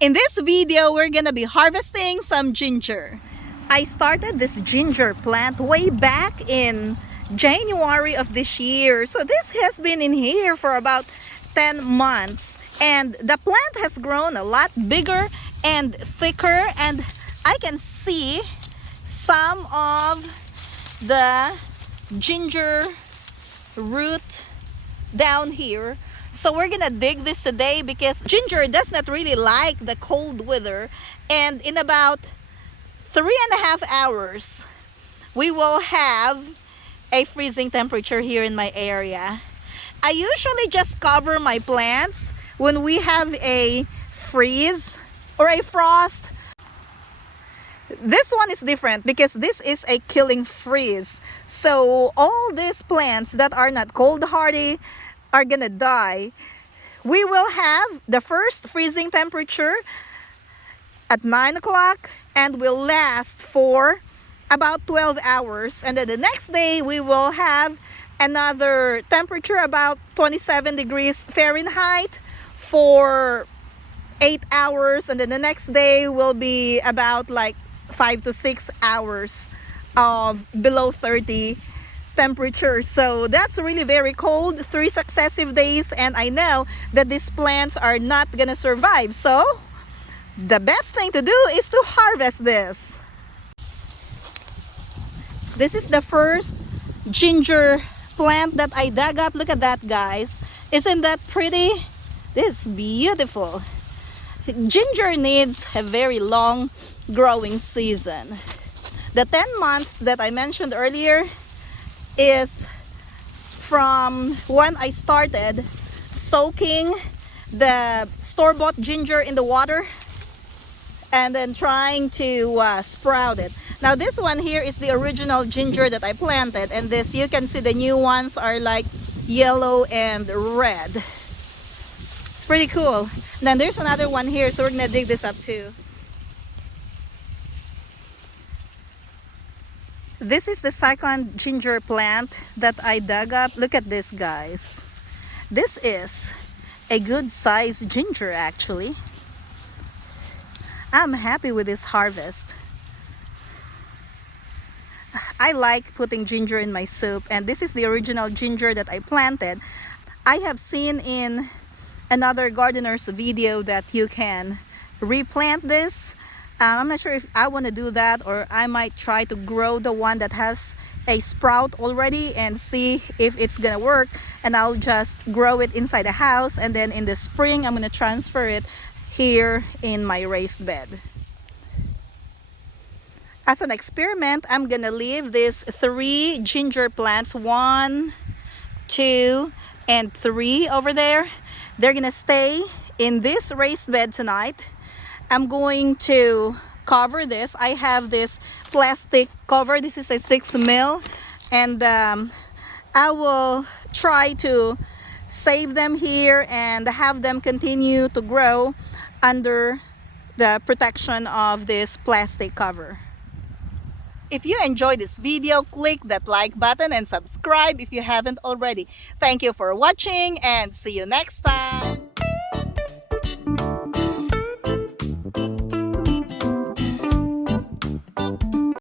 In this video, we're gonna be harvesting some ginger. I started this ginger plant way back in January of this year. So this has been in here for about 10 months. And the plant has grown a lot bigger and thicker. And I can see some of the ginger root down here. So we're gonna dig this today because ginger does not really like the cold weather, and in about 3.5 hours we will have a freezing temperature here in my area. I usually just cover my plants when we have a freeze or a frost. This one is different because this is a killing freeze. So all these plants that are not cold hardy are gonna die. We will have the first freezing temperature at 9 o'clock and will last for about 12 hours. And then the next day we will have another temperature about 27 degrees Fahrenheit for 8 hours. And then the next day will be about like 5 to 6 hours of below 30 temperature. So that's really very cold, 3 successive days, and I know that these plants are not gonna survive. So the best thing to do is to harvest this. This is the first ginger plant that I dug up. Look at that, guys. Isn't that pretty? This is beautiful. Ginger needs a very long growing season. The 10 months that I mentioned earlier is from when I started soaking the store-bought ginger in the water and then trying to sprout it. Now this one here is the original ginger that I planted, and this, you can see the new ones are like yellow and red. It's pretty cool. And then there's another one here, so we're gonna dig this up too. This is the second ginger plant that I dug up. Look at this, guys. This is a good size ginger actually. I'm happy with this harvest. I like putting ginger in my soup, and this is the original ginger that I planted. I have seen in another gardener's video that you can replant this. I'm not sure if I want to do that, or I might try to grow the one that has a sprout already and see if it's gonna work, and I'll just grow it inside the house, and then in the spring I'm gonna transfer it here in my raised bed. As an experiment, I'm gonna leave these 3 ginger plants, 1, 2, and 3 over there. They're gonna stay in this raised bed tonight. I'm going to cover this. I have this plastic cover. This is a 6 mil, and I will try to save them here and have them continue to grow under the protection of this plastic cover. If you enjoyed this video, click that like button and subscribe if you haven't already. Thank you for watching, and see you next time.